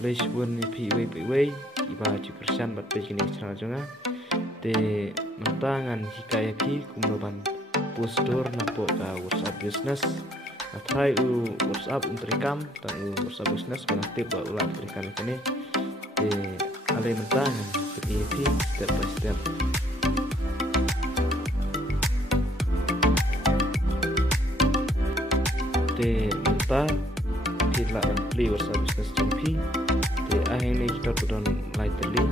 Lesh bun ni pi wei iba cukursan bat page kini channel jonga te mentangan hikaya pi kumnoban postur napo ka WhatsApp business try WhatsApp untrikam dan WhatsApp business mengatip ba ulah untrikam ini te ale mentangan seperti step by step te mentah tidak beli WhatsApp business jumpi te akhirnya kita tudon lightly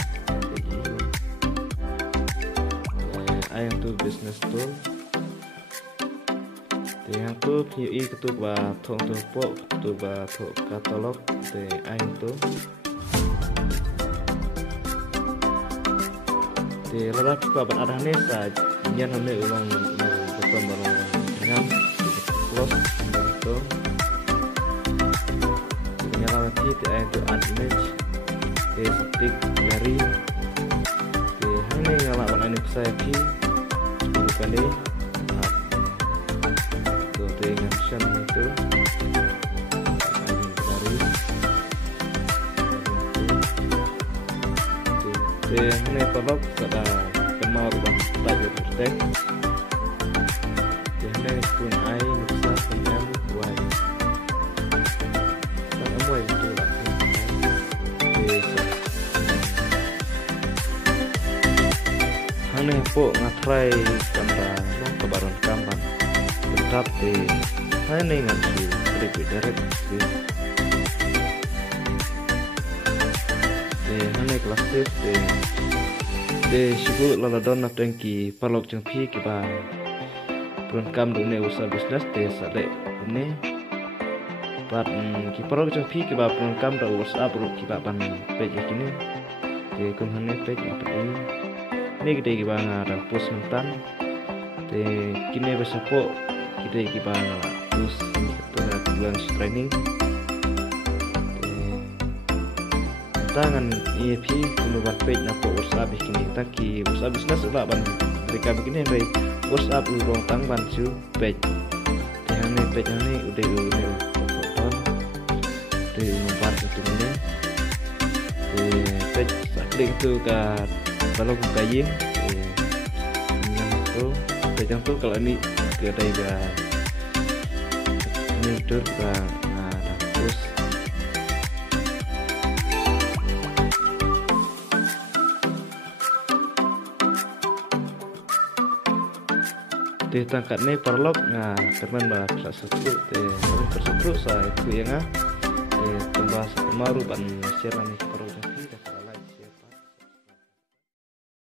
ayam tu business tool te yang tu PUI ketuk ba thong tu po ketuk ba thok katalog te ayam tu te ladap ka ban ada ne sa nyan hone ulang betul barang dengan close tu nyala nanti itu add image stick dari hanya nyala online saya pi bukan deh tuh dengan option itu dari hanya tolak ada kenal dan tajam text hanya pun I bisa dengan y mulai itu lah. Hanya po ngatrai gambar kebaruan kampan tetap di hanya ngasih lebih direct hanya klasik de sibuk laladon nak dengki palok jengpi kiba program dunia usaha bisnis de sale ini But kita orang pi kita program dah WhatsApp kita ban page kini, de kumhane page ini. Ni kita ngada post mentan, de kini besapo kita post kita launch training. Tangan EP kuno ban page na po WhatsApp kini, taki WhatsApp business ba ban mereka begini baik WhatsApp urang tang ban su page. Yang ni page ni udah nomor itu ni, page sakling tu kat kalau buka yang tu, page yang tu kalau ni kedai kat ni tu kat post. Di tangkat ni perlok, teman bah kelas 1, kelas 1 saya itu yang tambah maru ban share ni